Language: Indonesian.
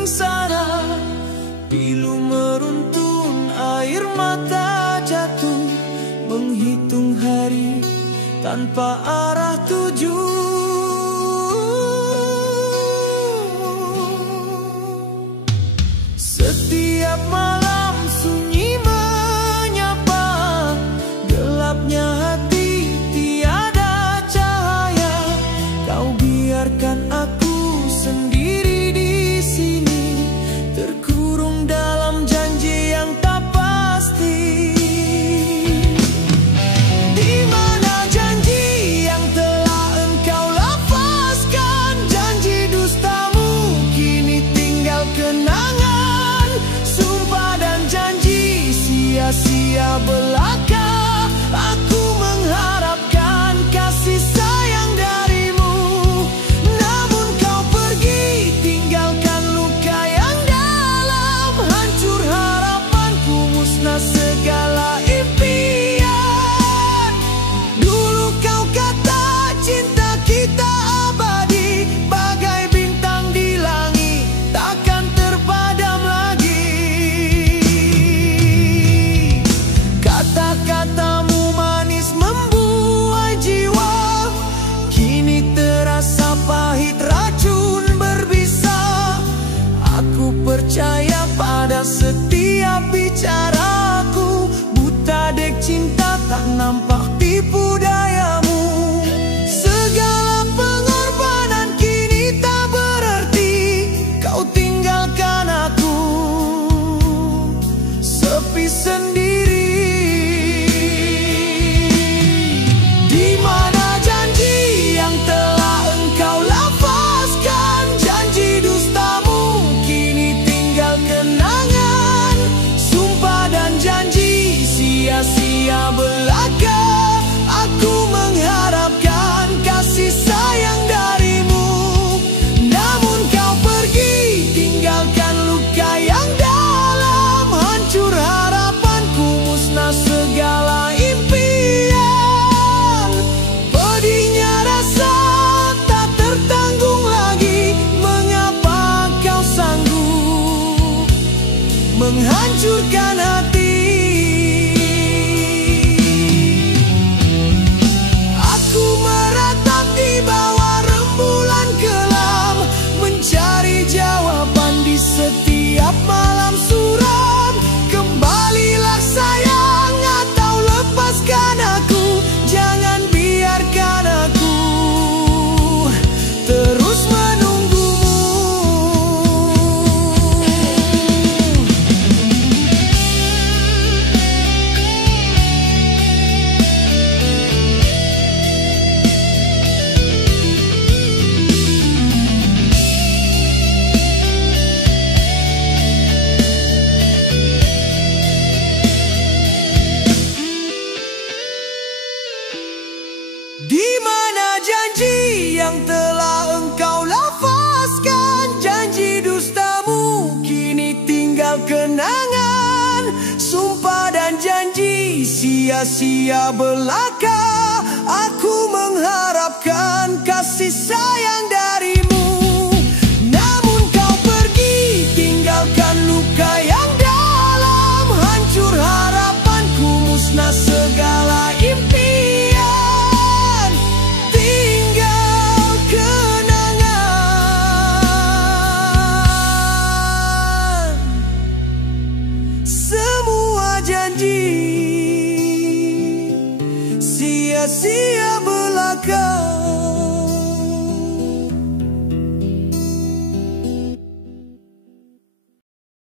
sengsara. Pilu meruntun, air mata jatuh, menghitung hari tanpa arah tuju. Setiap malam sunyi menyapa, gelapnya hati tiada cahaya. Kau biarkan aku sendiri di sini, terkurung dalam janji yang tak pasti. Di mana janji yang telah engkau lafazkan? Janji dustamu kini tinggal kenangan. Sumpah dan janji sia-sia belaka. Aku mengharapkan kasih sayang darimu, namun kau pergi tinggalkan luka yang dalam. Hancur harapanku, musnah segala impian. Dulu kau kata cinta kita abadi, bagai bintang di langit takkan terpadam lagi. Kata-katamu manis membuai jiwa, kini terasa pahit racun berbisa. Aku percaya pada setiap bicaraku, buta dek cinta tak nampak tipu dayamu. Segala pengorbanan kini tak berarti, kau tinggalkan aku sepi sendiri. Di mana janji yang telah engkau lafazkan? Janji dustamu kini tinggal kenangan. Sumpah dan janji sia-sia belaka. Aku mengharapkan kasih sayang darimu, namun kau pergi tinggalkan luka yang dalam. Hancur harapanku, musnah segala impian. Pedihnya rasa tak tertanggung lagi. Mengapa kau sanggup menghancurkan hati? Aku meratap di bawah rembulan kelam, mencari jawaban di setiap malam suram. Kembalilah sayang, atau lepaskan aku. Jangan biarkan aku terus menunggumu. Di mana janji yang telah engkau lafazkan? Janji dustamu kini tinggal kenangan. Sumpah dan janji sia-sia belaka. Aku mengharapkan kasih sayang darimu, namun kau pergi tinggalkan luka yang dalam. Hancur harapanku, musnah segala impian. Tinggal kenangan. Semua janji sia-sia